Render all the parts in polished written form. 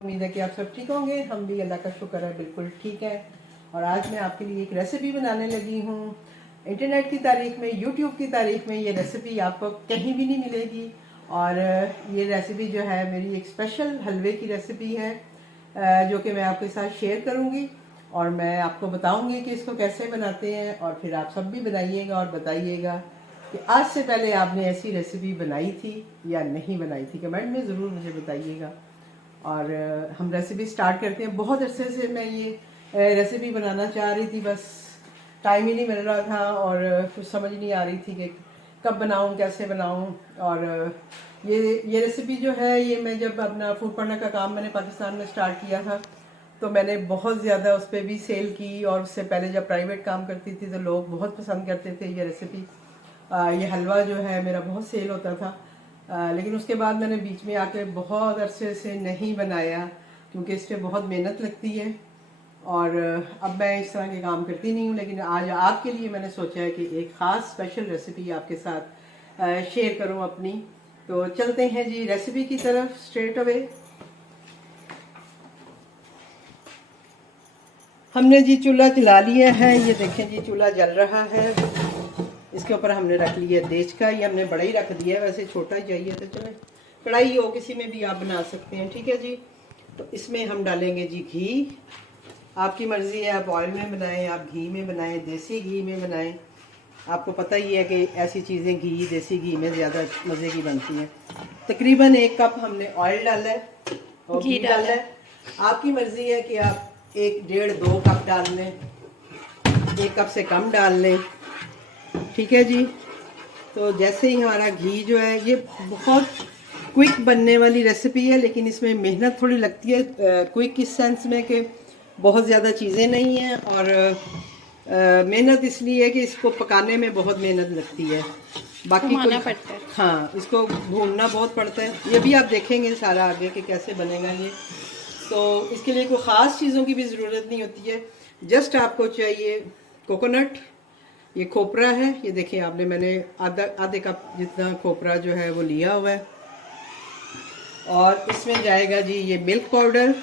उम्मीद है कि आप सब ठीक होंगे। हम भी अल्लाह का शुक्र है बिल्कुल ठीक है। और आज मैं आपके लिए एक रेसिपी बनाने लगी हूँ। इंटरनेट की तारीख में, यूट्यूब की तारीख में ये रेसिपी आपको कहीं भी नहीं मिलेगी। और ये रेसिपी जो है मेरी एक स्पेशल हलवे की रेसिपी है, जो कि मैं आपके साथ शेयर करूँगी और मैं आपको बताऊँगी कि इसको कैसे बनाते हैं। और फिर आप सब भी बनाइएगा और बताइएगा कि आज से पहले आपने ऐसी रेसिपी बनाई थी या नहीं बनाई थी। कमेंट में ज़रूर मुझे बताइएगा। और हम रेसिपी स्टार्ट करते हैं। बहुत अरसे से मैं ये रेसिपी बनाना चाह रही थी, बस टाइम ही नहीं मिल रहा था और कुछ समझ नहीं आ रही थी कि कब बनाऊं, कैसे बनाऊं। और ये रेसिपी जो है, ये मैं जब अपना फूड पार्टनर का काम मैंने पाकिस्तान में स्टार्ट किया था तो मैंने बहुत ज़्यादा उस पर भी सेल की। और उससे पहले जब प्राइवेट काम करती थी तो लोग बहुत पसंद करते थे ये रेसिपी। ये हलवा जो है मेरा बहुत सेल होता था। लेकिन उसके बाद मैंने बीच में आकर बहुत अरसे से नहीं बनाया, क्योंकि इस पर बहुत मेहनत लगती है। और अब मैं इस तरह के काम करती नहीं हूँ। लेकिन आज आपके लिए मैंने सोचा है कि एक ख़ास स्पेशल रेसिपी आपके साथ शेयर करूँ अपनी। तो चलते हैं जी रेसिपी की तरफ स्ट्रेट अवे। हमने जी चूल्हा जला लिया है। ये देखें जी, चूल्हा जल रहा है। इसके ऊपर हमने रख लिया देच का। ये हमने बड़ा ही रख दिया है, वैसे छोटा ही चाहिए तो चले कढ़ाई हो किसी में भी आप बना सकते हैं, ठीक है जी। तो इसमें हम डालेंगे जी घी। आपकी मर्ज़ी है, आप ऑयल में बनाएं, आप घी में बनाएं, देसी घी में बनाएं। आपको पता ही है कि ऐसी चीज़ें घी, देसी घी में ज़्यादा मज़े की बनती हैं। तकरीबन 1 कप हमने ऑयल डाला है और घी डाला है। आपकी मर्ज़ी है कि आप 1, 1.5, 2 कप डाल लें, 1 कप से कम डाल लें, ठीक है जी। तो जैसे ही हमारा घी जो है, ये बहुत क्विक बनने वाली रेसिपी है, लेकिन इसमें मेहनत थोड़ी लगती है। क्विक इस सेंस में कि बहुत ज़्यादा चीज़ें नहीं हैं। और मेहनत इसलिए है कि इसको पकाने में बहुत मेहनत लगती है। बाकी कोई पड़ता है। हाँ, इसको भूनना बहुत पड़ता है। ये भी आप देखेंगे सारा आगे कि कैसे बनेगा ये। तो इसके लिए कोई ख़ास चीज़ों की भी ज़रूरत नहीं होती है। जस्ट आपको चाहिए कोकोनट, ये खोपरा है। ये देखिए आपने, मैंने आधे कप जितना खोपरा जो है वो लिया हुआ है। और इसमें जाएगा जी ये मिल्क पाउडर।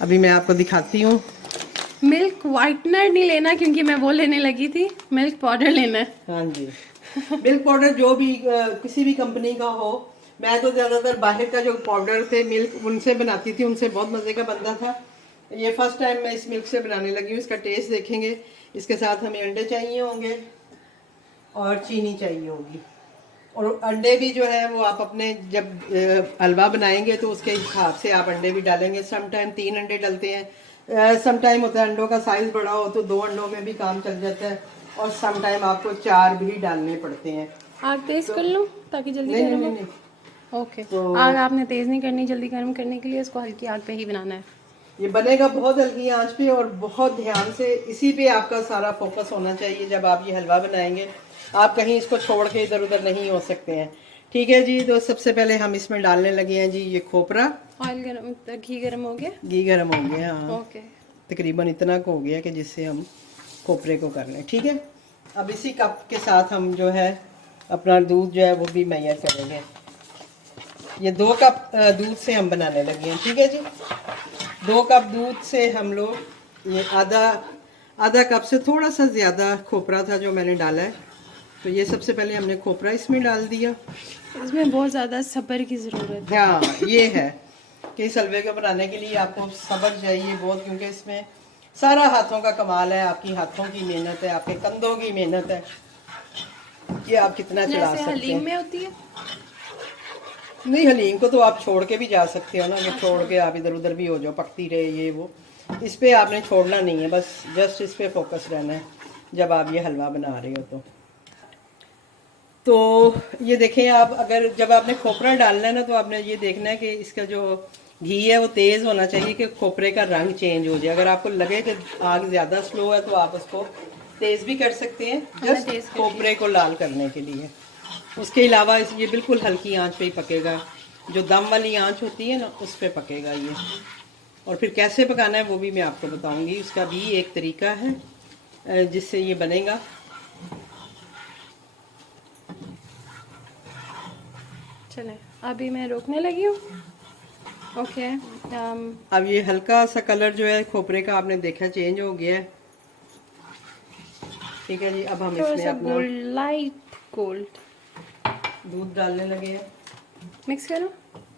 अभी मैं आपको दिखाती हूँ। मिल्क वाइटनर नहीं लेना, क्योंकि मैं वो लेने लगी थी। मिल्क पाउडर लेना है। हाँ जी, मिल्क पाउडर जो भी किसी भी कंपनी का हो। मैं तो ज़्यादातर बाहर का जो पाउडर थे मिल्क, उनसे बनाती थी, उनसे बहुत मज़े का बनता था। ये फर्स्ट टाइम मैं इस मिल्क से बनाने लगी हूँ। इसका टेस्ट देखेंगे। इसके साथ हमें अंडे चाहिए होंगे और चीनी चाहिए होगी। और अंडे भी जो है वो आप अपने जब हलवा बनाएंगे तो उसके हिसाब से आप अंडे भी डालेंगे। सम टाइम 3 अंडे डलते हैं, सम टाइम होता है अंडों का साइज बड़ा हो तो 2 अंडों में भी काम चल जाता है, और सम टाइम आपको 4 भी डालने पड़ते हैं। आग तेज तो कर लूं ताकि जल्दी नहीं नहीं गर्म नहीं हो। नहीं। ओके। तो आग आपने तेज नहीं करनी, जल्दी गर्म करने के लिए इसको हल्की आग पे ही बनाना है। ये बनेगा बहुत हल्की आंच पे और बहुत ध्यान से। इसी पे आपका सारा फोकस होना चाहिए जब आप ये हलवा बनाएंगे। आप कहीं इसको छोड़ के इधर उधर नहीं हो सकते हैं, ठीक है जी। तो सबसे पहले हम इसमें डालने लगे हैं जी ये खोपरा। ऑयल गर्म, घी गर्म हो गया। घी गर्म हो गया, हाँ। ओके। तकरीबन इतना हो गया कि जिससे हम खोपरे को कर लें, ठीक है। अब इसी कप के साथ हम जो है अपना दूध जो है वो भी मैयर करेंगे। ये 2 कप दूध से हम बनाने लगे हैं, ठीक है जी। 2 कप दूध से हम लोग ये आधा कप से थोड़ा सा ज़्यादा खोपरा था जो मैंने डाला है। तो ये सबसे पहले हमने खोपरा इसमें डाल दिया। इसमें बहुत ज़्यादा सब्र की ज़रूरत है। हाँ, ये है कि इस हलवे को बनाने के लिए आपको सब्र चाहिए बहुत, क्योंकि इसमें सारा हाथों का कमाल है। आपकी हाथों की मेहनत है, आपके कंधों की मेहनत है कि आप कितना चढ़ा जैसे सकते हलीम हैं। में होती है। नहीं, हलीम को तो आप छोड़ के भी जा सकते हो ना, कि छोड़ के आप इधर उधर भी हो जाओ, पकती रहे ये वो। इस पे आपने छोड़ना नहीं है, बस जस्ट इस पे फोकस रहना है जब आप ये हलवा बना रहे हो। तो ये देखें आप, अगर जब आपने खोपरा डालना है ना तो आपने ये देखना है कि इसका जो घी है वो तेज़ होना चाहिए कि खोपरे का रंग चेंज हो जाए। अगर आपको लगे कि आग ज़्यादा स्लो है तो आप उसको तेज़ भी कर सकते हैं, जस्ट खोपरे को लाल करने के लिए। उसके अलावा ये बिल्कुल हल्की आंच पे ही पकेगा। जो दम वाली आंच होती है ना, उस पे पकेगा ये। और फिर कैसे पकाना है वो भी मैं आपको बताऊंगी। उसका भी एक तरीका है जिससे ये बनेगा। चले, अभी मैं रोकने लगी हूँ। ओके अब ये हल्का सा कलर जो है खोपरे का आपने देखा चेंज हो गया है। ठीक है जी, अब हम थोड़ा इसमें सा अपना गोल्ड, लाइट गोल्ड दूध डालने लगे हैं मिक्स करो।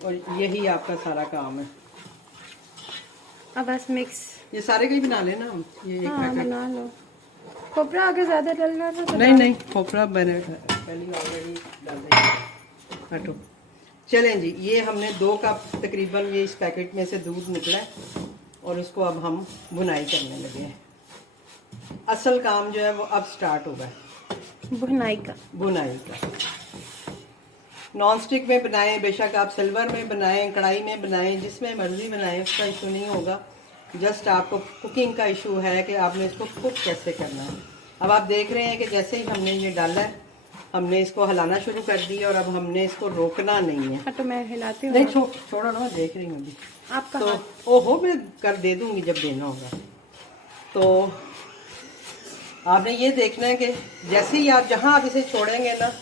और यही आपका सारा काम है। अब बस मिक्स। ये सारे का ही बना लेना हम, ये एक हाँ पैकेट। बना लो। खोपरा आगे ज्यादा डलना था तो नहीं नहीं, खोपरा मैंने पहले ऑलरेडी डाल दिया। हटो। चलें जी, ये हमने 2 कप तकरीबन ये इस पैकेट में से दूध निकला है और इसको अब हम भुनाई करने लगे हैं। असल काम जो है वो अब स्टार्ट होगा, भुनाई का। भुनाई का। नॉन स्टिक में बनाएं, बेशक आप सिल्वर में बनाएं, कढ़ाई में बनाएं, जिसमें मर्जी बनाएं, उसका इशू नहीं होगा। जस्ट आपको कुकिंग का इशू है कि आपने इसको कुक कैसे करना है। अब आप देख रहे हैं कि जैसे ही हमने ये डाला है, हमने इसको हिलाना शुरू कर दिया और अब हमने इसको रोकना नहीं है। हाँ तो मैं हिलाती हूँ। नहीं छोड़ो ना, देख रही हूँ अभी। आपका तो हाथ। ओहो, मैं कर दे दूंगी जब देना होगा। तो आपने ये देखना है कि जैसे ही आप जहाँ आप इसे छोड़ेंगे ना,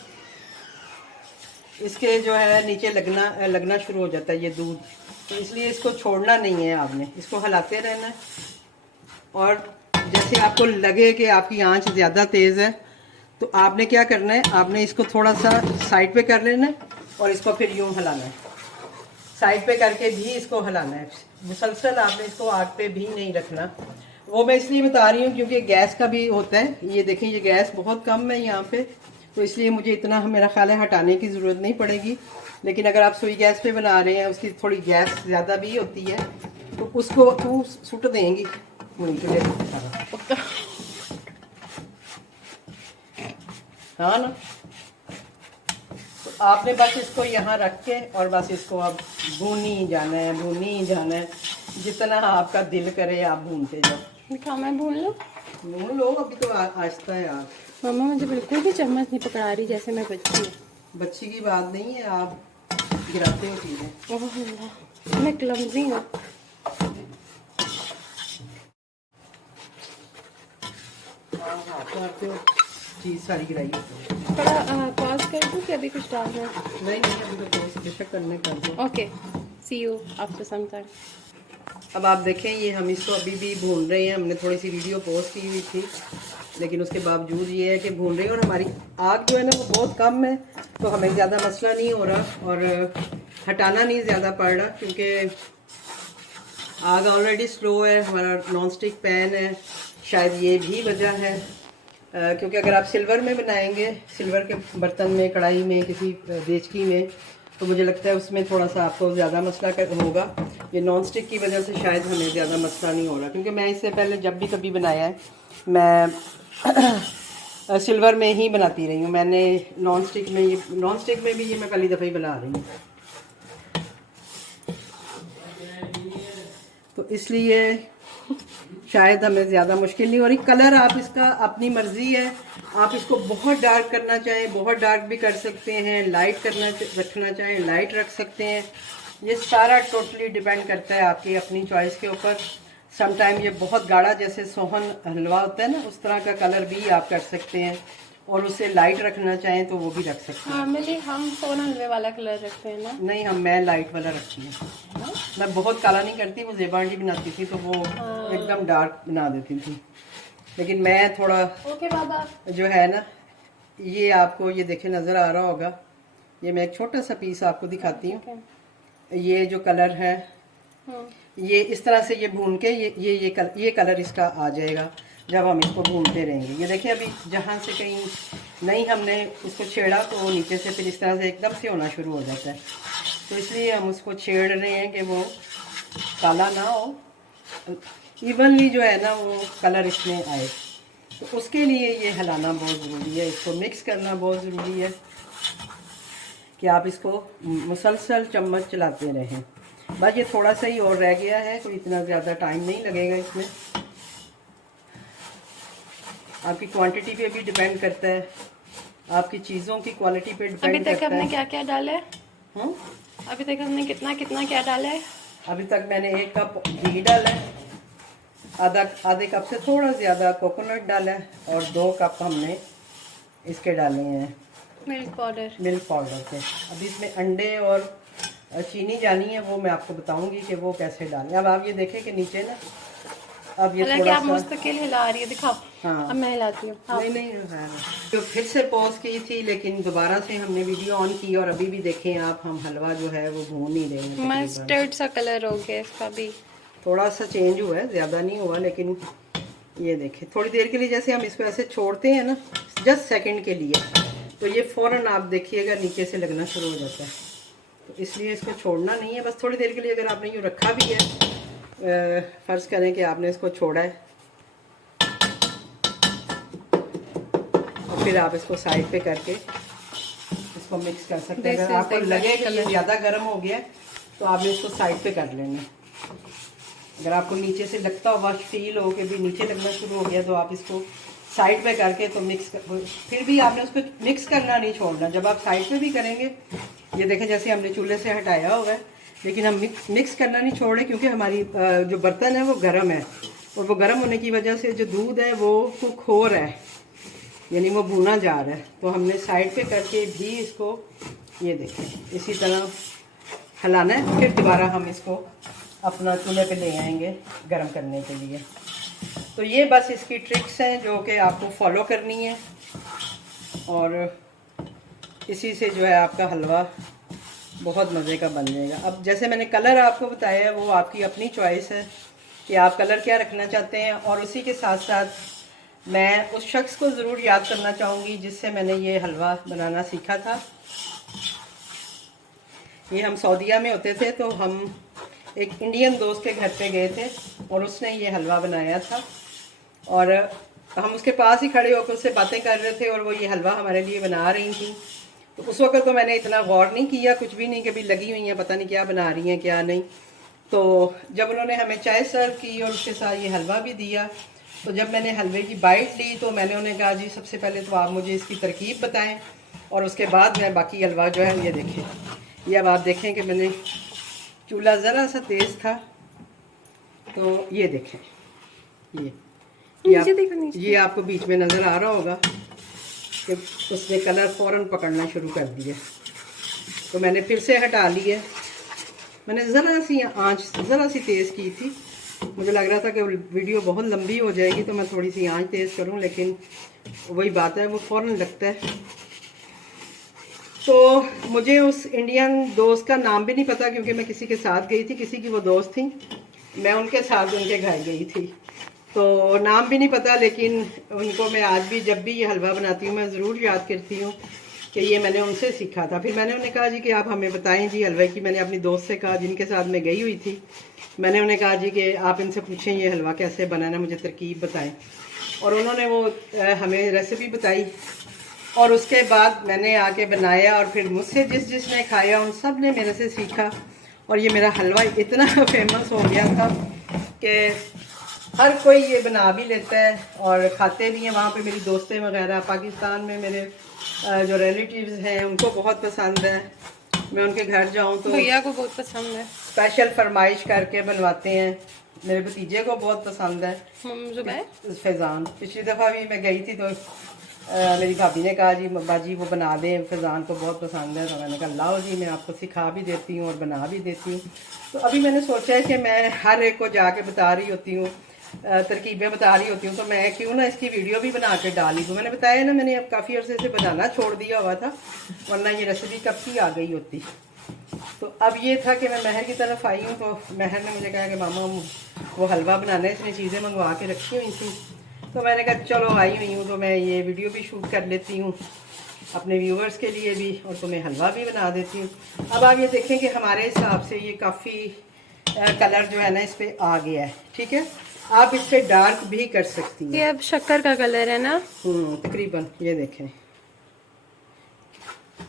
इसके जो है नीचे लगना शुरू हो जाता है ये दूध। तो इसलिए इसको छोड़ना नहीं है, आपने इसको हिलाते रहना है। और जैसे आपको लगे कि आपकी आंच ज़्यादा तेज़ है तो आपने क्या करना है, आपने इसको थोड़ा सा साइड पे कर लेना है और इसको फिर यूँ हिलाना है। साइड पे करके भी इसको हिलाना है मुसलसल, आपने इसको आग पे भी नहीं रखना। वो मैं इसलिए बता रही हूँ क्योंकि गैस का भी होता है। ये देखें, ये गैस बहुत कम है यहाँ पे, तो इसलिए मुझे इतना मेरा ख्याल है हटाने की ज़रूरत नहीं पड़ेगी। लेकिन अगर आप सुई गैस पे बना रहे हैं, उसकी थोड़ी गैस ज़्यादा भी होती है, तो उसको तू सुट देंगी मुझे के लिए। हाँ ना, तो आपने बस इसको यहाँ रख के और बस इसको अब भूनी जाना है, भूनी जाना है। जितना आपका दिल करे आप भूनते जाओ। दिखाओ, मैं भून लूँ। भून लो, अभी तो आहिस्ता है यार। मम्मा मुझे बिल्कुल भी चम्मच नहीं पकड़ा रही, जैसे मैं बच्ची हूँ। बच्ची की बात नहीं है, आप गिराते हो चीज़ें। ओह अल्लाह, मैं क्लमजी हूँ। मारते हो, चीज़ सारी गिराई है। थोड़ा पॉज कर दूँ कि अभी कुछ डालना है? नहीं नहीं, अभी तो कोई बेशक करने कर दो। Okay, see you after some time. अब आप देखें, ये हम इसको अभी भी भून रहे हैं। हमने थोड़ी सी वीडियो पोस्ट की हुई थी, लेकिन उसके बावजूद ये है कि भून रहे हैं। और हमारी आग जो है ना वो बहुत कम है, तो हमें ज़्यादा मसला नहीं हो रहा और हटाना नहीं ज़्यादा पड़ रहा, क्योंकि आग ऑलरेडी स्लो है। हमारा नॉन स्टिक पैन है, शायद ये भी वजह है। क्योंकि अगर आप सिल्वर में बनाएंगे, सिल्वर के बर्तन में, कढ़ाई में, किसी देचकी में, तो मुझे लगता है उसमें थोड़ा सा आपको ज़्यादा मसला होगा। ये नॉन स्टिक की वजह से शायद हमें ज़्यादा मसला नहीं हो रहा, क्योंकि मैं इससे पहले जब भी कभी बनाया है, मैं सिल्वर में ही बनाती रही हूँ। मैंने नॉन स्टिक में भी ये मैं पहली दफ़ा ही बना रही हूँ। तो इसलिए शायद हमें ज़्यादा मुश्किल नहीं हो रही। कलर आप इसका अपनी मर्ज़ी है, आप इसको बहुत डार्क करना चाहें बहुत डार्क भी कर सकते हैं, लाइट रखना चाहें लाइट रख सकते हैं। ये सारा टोटली डिपेंड करता है आपकी अपनी चॉइस के ऊपर। समटाइम ये बहुत गाढ़ा, जैसे सोहन हलवा होता है ना, उस तरह का कलर भी आप कर सकते हैं, और उसे लाइट रखना चाहें तो वो भी रख सकते हैं। नॉर्मली हम सोन हलवे वाला कलर रखते हैं ना? नहीं, मैं लाइट वाला रखती हूँ। मैं बहुत काला नहीं करती, वो ज़ेबा आंटी बनाती थी तो वो एकदम डार्क बना देती थी, लेकिन मैं थोड़ा ओके बाबा जो है ना, ये आपको ये देखे नज़र आ रहा होगा, ये मैं एक छोटा सा पीस आपको दिखाती हूँ। ये जो कलर है, ये इस तरह से ये भून के ये कलर इसका आ जाएगा जब हम इसको भूनते रहेंगे। ये देखिए, अभी जहाँ से कहीं नहीं हमने उसको छेड़ा तो वो नीचे से फिर इस तरह से एकदम से होना शुरू हो जाता है। तो इसलिए हम उसको छेड़ रहे हैं कि वो काला ना हो, इवनली जो है ना वो कलर इसमें आए। तो उसके लिए ये हिलाना बहुत ज़रूरी है, इसको मिक्स करना बहुत ज़रूरी है कि आप इसको मुसलसल चम्मच चलाते रहें। बस ये थोड़ा सा ही और रह गया है, कोई इतना ज़्यादा टाइम नहीं लगेगा इसमें। आपकी क्वांटिटी पे भी डिपेंड करता है, आपकी चीज़ों की क्वालिटी पे डिपेंड करता है। अभी तक हमने क्या क्या डाला है? अभी तक हमने कितना कितना क्या डाला है? अभी तक मैंने 1 कप घी डाला है, आधे कप से थोड़ा ज़्यादा कोकोनट डाला है, और 2 कप हमने इसके डाले हैं मिल्क पाउडर के। अभी इसमें अंडे और चीनी जानी है, वो मैं आपको बताऊंगी कि वो कैसे डालें। अब आप ये देखें कि नीचे ना, अब ये हालांकि थोड़ा आप सा, मुस्तकिल हिला रही है, दिखाओ। हाँ अब मैं हिलाती हूँ। नहीं नहीं है। तो फिर से पॉज की थी, लेकिन दोबारा से हमने वीडियो ऑन की और अभी भी देखें आप, हम हलवा जो है वो भून नहीं रहे हैं। मस्टर्ड सा कलर हो गया इसका भी, थोड़ा सा चेंज हुआ है, ज़्यादा नहीं हुआ, लेकिन ये देखें थोड़ी देर के लिए जैसे हम इसको ऐसे छोड़ते हैं ना, जस्ट सेकंड के लिए, तो ये फ़ौरन आप देखिएगा नीचे से लगना शुरू हो जाता है। तो इसलिए इसको छोड़ना नहीं है, बस थोड़ी देर के लिए अगर आपने यूँ रखा भी है, फ़र्ज़ करें कि आपने इसको छोड़ा है, और फिर आप इसको साइड पे करके इसको मिक्स कर सकते हैं। अगर आपको लगे कि ये ज़्यादा गर्म हो गया है तो आपने इसको साइड पे कर लेना है। अगर आपको नीचे से लगता हुआ फील हो कि भी नीचे लगना शुरू हो गया, तो आप इसको साइड पे करके तो मिक्स कर, फिर भी आपने उसको मिक्स करना नहीं छोड़ना। जब आप साइड पे भी करेंगे, ये देखें जैसे हमने चूल्हे से हटाया हुआ है, लेकिन हम मिक्स करना नहीं छोड़ रहे, क्योंकि हमारी जो बर्तन है वो गर्म है, और वो गर्म होने की वजह से जो दूध है वो कुक हो रहा है, यानी वो भुना जा रहा है। तो हमने साइड पे करके भी इसको, ये देखें इसी तरह हिलाना है। फिर दोबारा हम इसको अपना चूल्हे पे ले आएंगे गरम करने के लिए। तो ये बस इसकी ट्रिक्स हैं जो कि आपको फॉलो करनी है, और इसी से जो है आपका हलवा बहुत मज़े का बन जाएगा। अब जैसे मैंने कलर आपको बताया है, वो आपकी अपनी चॉइस है कि आप कलर क्या रखना चाहते हैं। और उसी के साथ साथ मैं उस शख्स को ज़रूर याद करना चाहूँगी जिससे मैंने ये हलवा बनाना सीखा था। ये हम सऊदीया में होते थे, तो हम एक इंडियन दोस्त के घर पे गए थे और उसने ये हलवा बनाया था, और हम उसके पास ही खड़े होकर उससे बातें कर रहे थे, और वो ये हलवा हमारे लिए बना रही थी। तो उस वक्त तो मैंने इतना गौर नहीं किया, कुछ भी नहीं, कभी लगी हुई हैं पता नहीं क्या बना रही हैं क्या नहीं। तो जब उन्होंने हमें चाय सर्व की और उसके साथ ये हलवा भी दिया, तो जब मैंने हलवे की बाइट ली तो मैंने उन्हें कहा जी सबसे पहले तो आप मुझे इसकी तरकीब बताएं, और उसके बाद मैं बाकी हलवा जो है ये देखें। ये अब आप देखें कि मैंने चूल्हा ज़रा सा तेज़ था, तो ये देखें, ये आपको बीच में नज़र आ रहा होगा कि उसने कलर फ़ौरन पकड़ना शुरू कर दिया। तो मैंने फिर से हटा लिया। मैंने ज़रा सी आंच ज़रा सी तेज़ की थी, मुझे लग रहा था कि वीडियो बहुत लंबी हो जाएगी तो मैं थोड़ी सी आंच तेज़ करूं, लेकिन वही बात है, वो फ़ौरन लगता है। तो मुझे उस इंडियन दोस्त का नाम भी नहीं पता, क्योंकि मैं किसी के साथ गई थी, किसी की वो दोस्त थी, मैं उनके साथ उनके घर गई थी, तो नाम भी नहीं पता। लेकिन उनको मैं आज भी जब भी ये हलवा बनाती हूँ मैं ज़रूर याद करती हूँ कि ये मैंने उनसे सीखा था। फिर मैंने उन्हें कहा जी कि आप हमें बताएं जी हलवे की। मैंने अपनी दोस्त से कहा जिनके साथ मैं गई हुई थी, मैंने उन्हें कहा जी कि आप इनसे पूछें ये हलवा कैसे बनाना, मुझे तरकीब बताएं। और उन्होंने वो हमें रेसिपी बताई, और उसके बाद मैंने आके बनाया, और फिर मुझसे जिसने खाया उन सब ने मेरे से सीखा, और ये मेरा हलवा इतना फेमस हो गया था कि हर कोई ये बना भी लेता है और खाते भी हैं। वहाँ पे मेरी दोस्तें वगैरह, पाकिस्तान में मेरे जो रिलेटिव्स हैं उनको बहुत पसंद है। मैं उनके घर जाऊँ तो भैया को बहुत पसंद है, स्पेशल फरमाइश करके बनवाते हैं। मेरे भतीजे को बहुत पसंद है, फैज़ान। पिछली दफ़ा भी मैं गई थी तो मेरी भाभी ने कहा जी बाजी वो बना दें, फैज़ान को बहुत पसंद है। तो मैंने कहा लाओ जी, मैं आपको सिखा भी देती हूँ और बना भी देती हूँ। तो अभी मैंने सोचा है कि मैं हर एक को जाके बता रही होती हूँ, तरकीबें बता रही होती हूँ, तो मैं क्यों ना इसकी वीडियो भी बना के डाल ही दूँ। मैंने बताया ना, मैंने अब काफ़ी अर्से से बनाना छोड़ दिया हुआ था, वरना ये रेसिपी कब की आ गई होती। तो अब ये था कि मैं महर की तरफ आई हूँ, तो महर ने मुझे कहा कि मामा वो हलवा बनाना है, इसने चीज़ें मंगवा के रखी हुई थी। तो मैंने कहा चलो आई हुई हूँ तो मैं ये वीडियो भी शूट कर लेती हूँ अपने व्यूवर्स के लिए भी, और तुम्हें हलवा भी बना देती हूँ। अब आप ये देखें कि हमारे हिसाब से ये काफ़ी कलर जो है ना इस पर आ गया है, ठीक है। आप इससे डार्क भी कर सकती हैं। ये अब शक्कर का कलर है ना? तकरीबन ये देखें,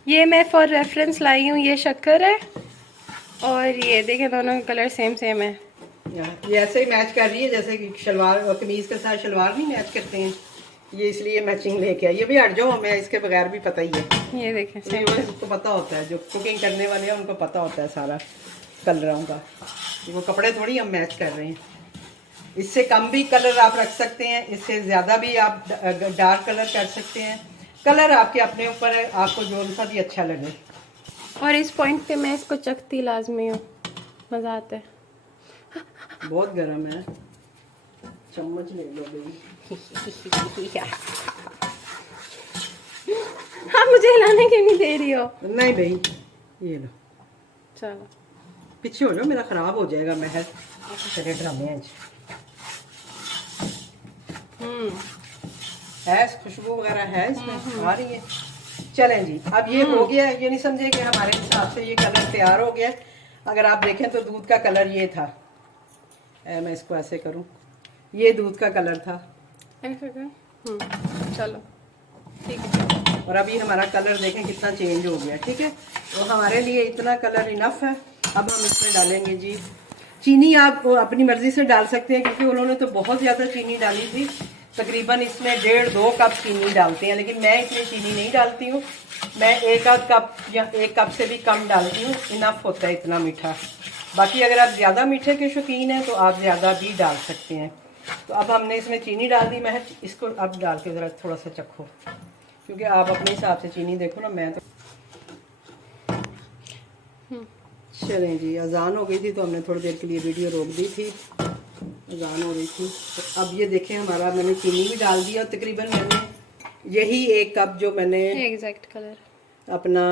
ये मैं फॉर रेफरेंस लाई हूँ, ये शक्कर है और ये देखें दोनों का कलर सेम सेम है। ये ऐसे ही मैच कर रही है जैसे कि शलवार और कमीज़ के साथ शलवार नहीं मैच करते हैं, ये इसलिए मैचिंग लेके आई। ये भी हट जाओ, हमें इसके बगैर भी पता ही है। ये देखें तो पता होता है, जो कुकिंग करने वाले हैं उनको पता होता है सारा कलरों का। वो कपड़े थोड़ी हम मैच कर रहे हैं। इससे कम भी कलर आप रख सकते हैं, इससे ज़्यादा भी आप डार्क कलर कर सकते हैं। कलर आपके अपने ऊपर है, आपको जो सा भी अच्छा लगे। और इस पॉइंट पे मैं इसको चखती लाजमी हूँ, मज़ा आता है। बहुत गर्म है, चम्मच ले लो भाई। हाँ, मुझे हिलाने क्यों नहीं दे रही हो? नहीं भाई, ये लो, चलो पीछे हो जाओ, मेरा खराब हो जाएगा महल। तेरे ड्रामे हैं है, खुशबू वगैरह है इसमें आ रही है। चलें जी, अब ये हो गया। ये नहीं समझे कि हमारे हिसाब से ये कलर तैयार हो गया। अगर आप देखें तो दूध का कलर ये था। मैं इसको ऐसे करूं, ये दूध का कलर था। ऐसे कर। चलो ठीक है। और अभी हमारा कलर देखें कितना चेंज हो गया। ठीक है, तो हमारे लिए इतना कलर इनफ है। अब हम इसमें डालेंगे जी चीनी। आप अपनी मर्जी से डाल सकते हैं, क्योंकि उन्होंने तो बहुत ज़्यादा चीनी डाली थी। तकरीबन इसमें 1.5-2 कप चीनी डालते हैं, लेकिन मैं इतनी चीनी नहीं डालती हूँ। मैं 1 कप या 1 कप से भी कम डालती हूँ, इनफ होता है इतना मीठा। बाकी अगर आप ज़्यादा मीठे के शौकीन हैं तो आप ज़्यादा भी डाल सकते हैं। तो अब हमने इसमें चीनी डाल दी। मैं इसको अब डाल के ज़रा थोड़ा सा चखो, क्योंकि आप अपने हिसाब से चीनी देखो ना। मैं तो चलें जी, अजान हो गई थी तो हमने थोड़ी देर के लिए वीडियो रोक दी थी। अजान हो रही थी तो अब ये देखें हमारा, मैंने चीनी भी डाल दिया। तकरीबन मैंने यही 1 कप जो मैंने एग्जैक्ट कलर अपना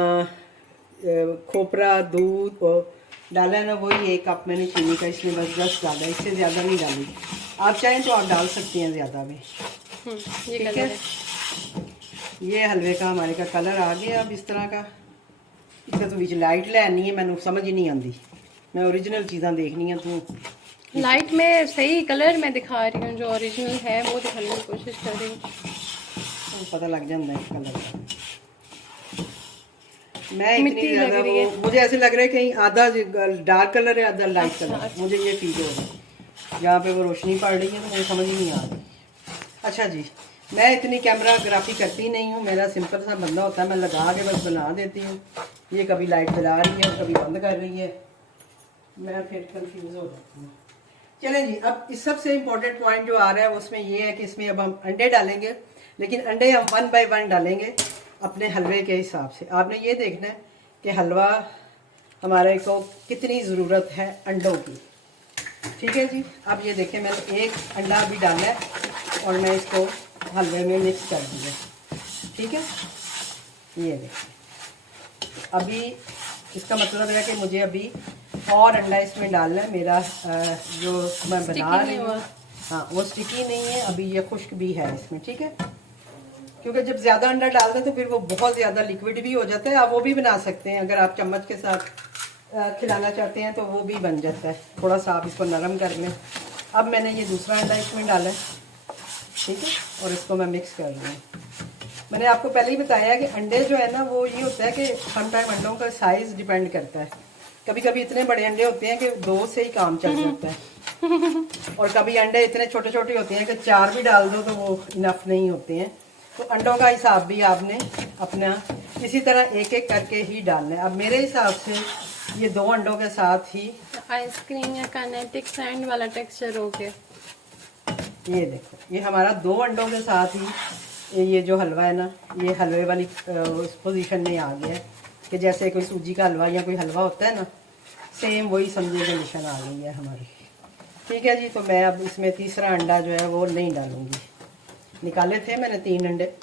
खोपरा दूध और डाला है ना, वही 1 कप मैंने चीनी का इसमें बस 10 डाला, इससे ज़्यादा नहीं डाली। आप चाहें तो आप डाल सकती हैं ज़्यादा भी। ये ठीक कलर है, है। ये हलवे का हमारे का कलर आ गया। अब इस तरह का इसका तो बीच लाइट लैनी है, मैंने समझ ही नहीं आती। मैं ओरिजिनल चीज़ां देखनी है तो लाइट में सही कलर मैं दिखा रही हूँ, जो ओरिजिनल है वो दिखाने की कोशिश कर रही हूँ। पता लग जाता है कलर का। मैं इतनी मिट्टी लग ज़्यादा रही है। मुझे ऐसे लग रहा है कहीं आधा डार्क कलर है आधा लाइट अच्छा, कलर। अच्छा। मुझे ये फील हो रहा है, जहाँ पे वो रोशनी पड़ रही है तो मुझे समझ ही नहीं आ रही। अच्छा जी, मैं इतनी कैमराग्राफी करती नहीं हूँ। मेरा सिंपल सा बंदा होता है, मैं लगा के बस बना देती हूँ। ये कभी लाइट जला रही है, कभी बंद कर रही है, मैं फिर कंफ्यूज हो जाती हूँ। चलें जी, अब इस सबसे इम्पोर्टेंट पॉइंट जो आ रहा है उसमें ये है कि इसमें अब हम अंडे डालेंगे, लेकिन अंडे हम 1 बाय 1 डालेंगे अपने हलवे के हिसाब से। आपने ये देखना है कि हलवा हमारे को कितनी ज़रूरत है अंडों की। ठीक है जी, अब ये देखें मैंने 1 अंडा अभी डाला है और मैं इसको हलवे में मिक्स कर दिया। ठीक है, ये देखें। अभी इसका मतलब है कि मुझे अभी और अंडा इसमें डालना है। मेरा जो मैं बना रही हूँ, हाँ, वो स्टिकी नहीं है अभी, ये खुश्क भी है इसमें। ठीक है, क्योंकि जब ज़्यादा अंडा डाल दें तो फिर वो बहुत ज़्यादा लिक्विड भी हो जाता है। आप वो भी बना सकते हैं, अगर आप चम्मच के साथ खिलाना चाहते हैं तो वो भी बन जाता है। थोड़ा सा आप इसको नरम कर लें। अब मैंने ये दूसरा अंडा इसमें डाला है। ठीक है, और इसको मैं मिक्स कर रही हूँ। मैंने आपको पहले ही बताया कि अंडे जो है ना, वो ये होता है कि सम टाइम अंडों का साइज़ डिपेंड करता है। कभी कभी इतने बड़े अंडे होते हैं कि 2 से ही काम चल जाता है, और कभी अंडे इतने छोटे छोटे होते हैं कि 4 भी डाल दो तो वो इनफ नहीं होते हैं। तो अंडों का हिसाब भी आपने अपना इसी तरह एक एक करके ही डालना है। अब मेरे हिसाब से ये 2 अंडों के साथ ही आइसक्रीम या काइनेटिक सैंड वाला टेक्सचर हो गया। ये देखो, ये हमारा 2 अंडों के साथ ही ये जो हलवा है ना, ये हलवे वाली उस पोजीशन में आ गया है कि जैसे कोई सूजी का हलवा या कोई हलवा होता है ना, सेम वही समझे कंडीशन आ गई है हमारी। ठीक है जी, तो मैं अब इसमें तीसरा अंडा जो है वो नहीं डालूंगी। निकाले थे मैंने 3 अंडे,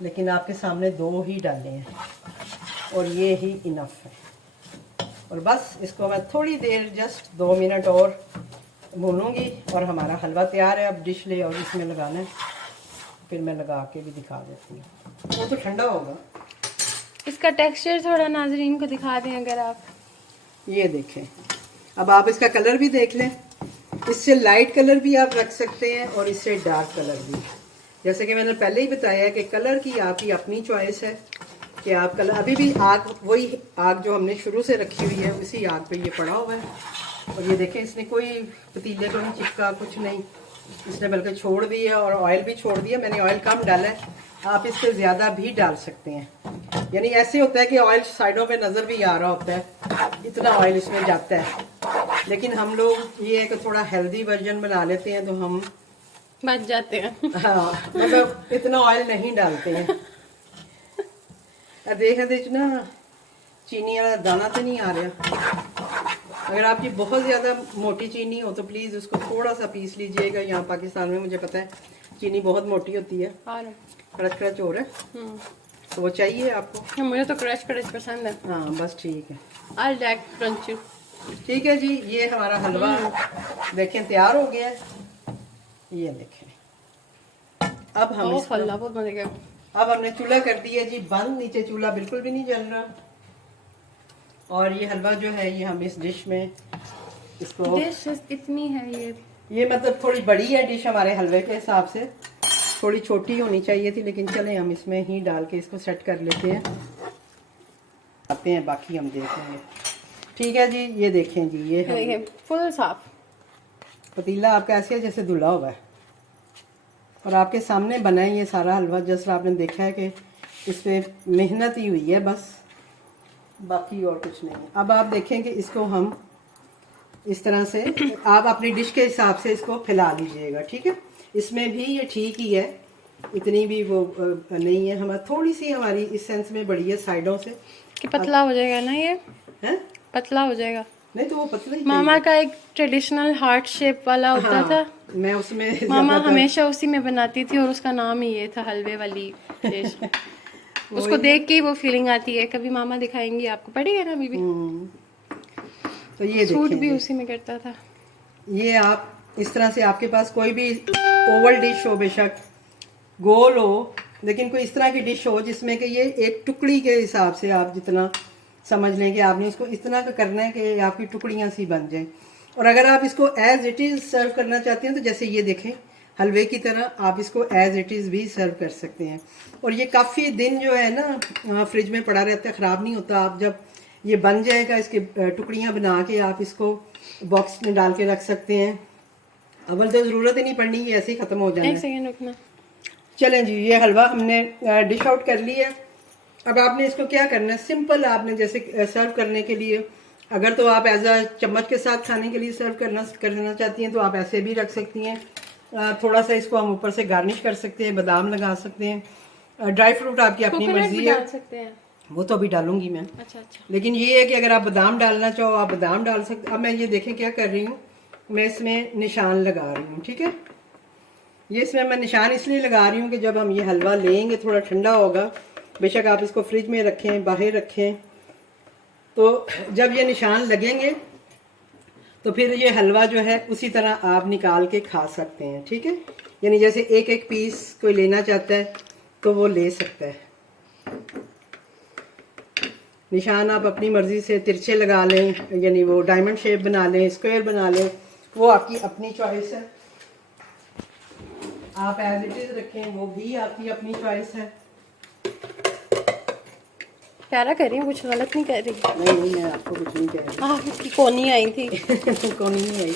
लेकिन आपके सामने 2 ही डाले हैं और ये ही इनफ है। और बस इसको मैं थोड़ी देर जस्ट 2 मिनट और भूनूंगी और हमारा हलवा तैयार है। अब डिश ले और इसमें लगाना है, फिर मैं लगा के भी दिखा देती हूँ। वो तो ठंडा होगा। इसका टेक्सचर थोड़ा नाजरीन को दिखा दें अगर आप। ये देखें, अब आप इसका कलर भी देख लें। इससे लाइट कलर भी आप रख सकते हैं और इससे डार्क कलर भी। जैसे कि मैंने पहले ही बताया कि कलर की आपकी अपनी चॉइस है कि आप कलर। अभी भी आग, वही आग जो हमने शुरू से रखी हुई है उसी आग पे ये पड़ा हुआ है। और ये देखें, इसने कोई पतीले को नहीं चिपका, कुछ नहीं, इसने बल्कि छोड़ दी है और ऑयल भी छोड़ दिया। मैंने ऑयल कम डाला है, आप इससे ज़्यादा भी डाल सकते हैं। यानी ऐसे होता है कि ऑयल साइडों पे नज़र भी आ रहा होता है, इतना ऑयल इसमें जाता है। लेकिन हम लोग ये है कि थोड़ा हेल्दी वर्जन बना लेते हैं तो हम बच जाते हैं। हाँ, मतलब इतना ऑयल नहीं डालते हैं। देख ना, चीनी वाला दाना तो नहीं आ रहा। अगर आपकी बहुत ज़्यादा मोटी चीनी हो तो प्लीज़ उसको थोड़ा सा पीस लीजिएगा। यहाँ पाकिस्तान में मुझे पता है चीनी बहुत मोटी होती है, क्रच क्रच हो रहा है, तो वो चाहिए आपको। मुझे तो क्रच क्रच पसंद है। हाँ बस ठीक है, आई लाइक क्रंची। ठीक है जी। ये हमारा हलवा देखें तैयार हो गया है, ये देखें। अब हम बहुत मजे का। अब हमने चूल्हा कर दिया जी बंद, नीचे चूल्हा बिल्कुल भी नहीं जल रहा। और ये हलवा जो है ये हम इस डिश में इसको, डिश इतनी है ये मतलब थोड़ी बड़ी है डिश हमारे हलवे के हिसाब से, थोड़ी छोटी होनी चाहिए थी, लेकिन चलें हम इसमें ही डाल के इसको सेट कर लेते हैं, आते हैं बाकी हम देख लेंगे। ठीक है जी, ये देखें जी, ये फुल साफ पतीला आपका ऐसे है जैसे धुला हुआ है, और आपके सामने बना है ये सारा हलवा। जस्ट आपने देखा है कि इस पर मेहनत ही हुई है बस, बाकी और कुछ नहीं है। अब आप देखें कि इसको हम इस तरह से, आप अपनी डिश के हिसाब से इसको फैला लीजिएगा, ठीक है। इसमें भी ये ठीक ही है, इतनी भी वो नहीं है। हमारा थोड़ी सी हमारी इस सेंस में बड़ी है साइडों से कि पतला हो जाएगा ना, ये है पतला हो जाएगा। नहीं तो वो पतला ही मामा का एक ट्रेडिशनल हार्ट शेप वाला होता हाँ, था, मैं उसमें मामा हमेशा उसी में बनाती थी और उसका नाम ही ये था, हलवे वाली डिश। उसको देख के ही वो फीलिंग आती है। कभी मामा दिखाएंगी आपको, पड़ेगा ना बीबी। तो ये सूट भी उसी में करता था। ये आप इस तरह से, आपके पास कोई भी ओवल डिश हो, बेशक गोल हो, लेकिन कोई इस तरह की डिश हो जिसमें कि ये एक टुकड़ी के हिसाब से आप जितना समझ लें कि आपने इसको इस तरह का करना है कि आपकी टुकड़ियाँ सी बन जाएं। और अगर आप इसको एज इट इज़ सर्व करना चाहते हैं तो जैसे ये देखें हलवे की तरह आप इसको एज इट इज़ भी सर्व कर सकते हैं। और ये काफ़ी दिन जो है ना फ्रिज में पड़ा रहता है, ख़राब नहीं होता। आप जब ये बन जाएगा, इसकी टुकड़ियाँ बना के आप इसको बॉक्स में डाल के रख सकते हैं। अवल तो ज़रूरत ही नहीं पड़नी, ये ऐसे ही ख़त्म हो जाना है। एक सेकंड रुकना। चलें जी, ये हलवा हमने डिश आउट कर ली है। अब आपने इसको क्या करना है, सिंपल आपने जैसे सर्व करने के लिए, अगर तो आप एज अ चम्मच के साथ खाने के लिए सर्व करना चाहती हैं तो आप ऐसे भी रख सकती हैं। थोड़ा सा इसको हम ऊपर से गार्निश कर सकते हैं, बादाम लगा सकते हैं, ड्राई फ्रूट आपकी अपनी मर्जी है, डाल सकते हैं। वो तो अभी डालूंगी मैं। अच्छा अच्छा। लेकिन ये है कि अगर आप बादाम डालना चाहो आप बादाम डाल सकते। अब मैं ये देखें क्या कर रही हूँ, मैं इसमें निशान लगा रही हूँ, ठीक है। ये इसमें मैं निशान इसलिए लगा रही हूँ कि जब हम ये हलवा लेंगे थोड़ा ठंडा होगा, बेशक आप इसको फ्रिज में रखें, बाहर रखें, तो जब ये निशान लगेंगे तो फिर ये हलवा जो है उसी तरह आप निकाल के खा सकते हैं, ठीक है। यानी जैसे एक एक पीस कोई लेना चाहता है तो वो ले सकता है। निशान आप अपनी मर्जी से तिरछे लगा लें, यानी वो डायमंड शेप बना लें, स्क्वायर बना लें, वो आपकी अपनी चॉइस है। आप एज इट इज रखें, वो भी आपकी अपनी चॉइस है। प्यारा कर रही हूँ, कुछ गलत नहीं कर रही। नहीं मैं आपको कुछ नहीं कह रही। हाँ, उसकी कोनी आई थी। कोनी नहीं आई।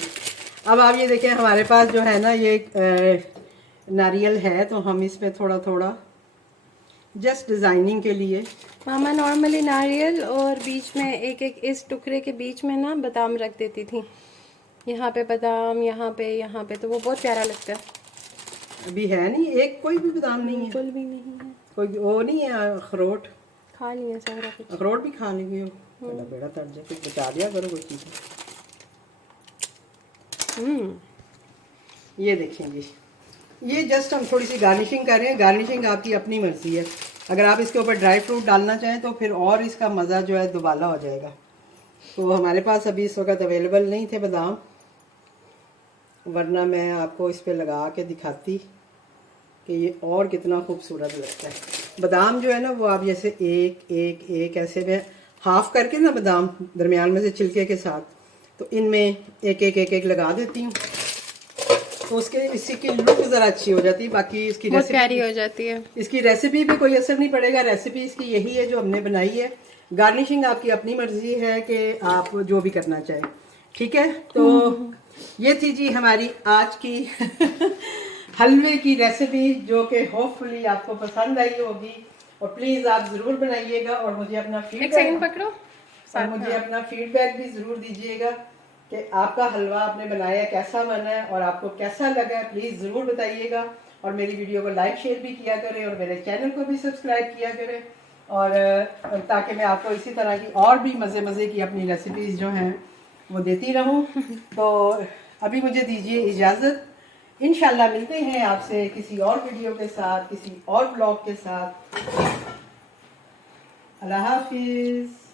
अब आप ये देखें हमारे पास जो है ना ये नारियल है, तो हम इसमें थोड़ा थोड़ा जस्ट डिजाइनिंग के लिए, मामा नॉर्मली नारियल और बीच में एक एक इस टुकड़े के बीच में ना बादाम रख देती थी। यहाँ पे बादाम, यहाँ पे, तो वो बहुत प्यारा लगता है। अभी है नहीं, एक कोई भी बादाम नहीं है, बिल्कुल भी नहीं है। कोई वो नहीं है। अखरोट खा लिया सारा कुछ। अखरोट भी खा ली हो, बड़ा बेड़ा तट जाए, कुछ बचा दिया करो कोई चीज़। ये देखें जी, ये जस्ट हम थोड़ी सी गार्निशिंग कर रहे हैं। गार्निशिंग आपकी अपनी मर्जी है। अगर आप इसके ऊपर ड्राई फ्रूट डालना चाहें तो फिर और इसका मज़ा जो है दुबाला हो जाएगा। तो हमारे पास अभी इस वक्त अवेलेबल नहीं थे बादाम, वरना मैं आपको इस पे लगा के दिखाती कि ये और कितना खूबसूरत लगता है। बादाम जो है ना वो आप जैसे एक एक एक ऐसे में हाफ करके ना बादाम दरमियान में से छिलके के साथ, तो इनमें एक एक एक एक लगा देती हूँ, तो उसके इसी की लुक ज़रा अच्छी हो जाती है। बाकी इसकी बहुत प्यारी हो जाती है। इसकी रेसिपी पे कोई असर नहीं पड़ेगा, रेसिपी इसकी यही है जो हमने बनाई है। गार्निशिंग आपकी अपनी मर्जी है कि आप जो भी करना चाहें, ठीक है। तो ये थी जी हमारी आज की हलवे की रेसिपी, जो कि होपफुली आपको पसंद आई होगी। और प्लीज़ आप ज़रूर बनाइएगा और मुझे अपना फीडबैक भी ज़रूर दीजिएगा कि आपका हलवा आपने बनाया कैसा बना है और आपको कैसा लगा है, प्लीज़ ज़रूर बताइएगा। और मेरी वीडियो को लाइक शेयर भी किया करें और मेरे चैनल को भी सब्सक्राइब किया करें। और ताकि मैं आपको इसी तरह की और भी मज़े मज़े की अपनी रेसिपीज़ जो हैं वो देती रहूं। तो अभी मुझे दीजिए इजाज़त। इंशाल्लाह मिलते हैं आपसे किसी और वीडियो के साथ, किसी और ब्लॉग के साथ। अल्लाह हाफिज़।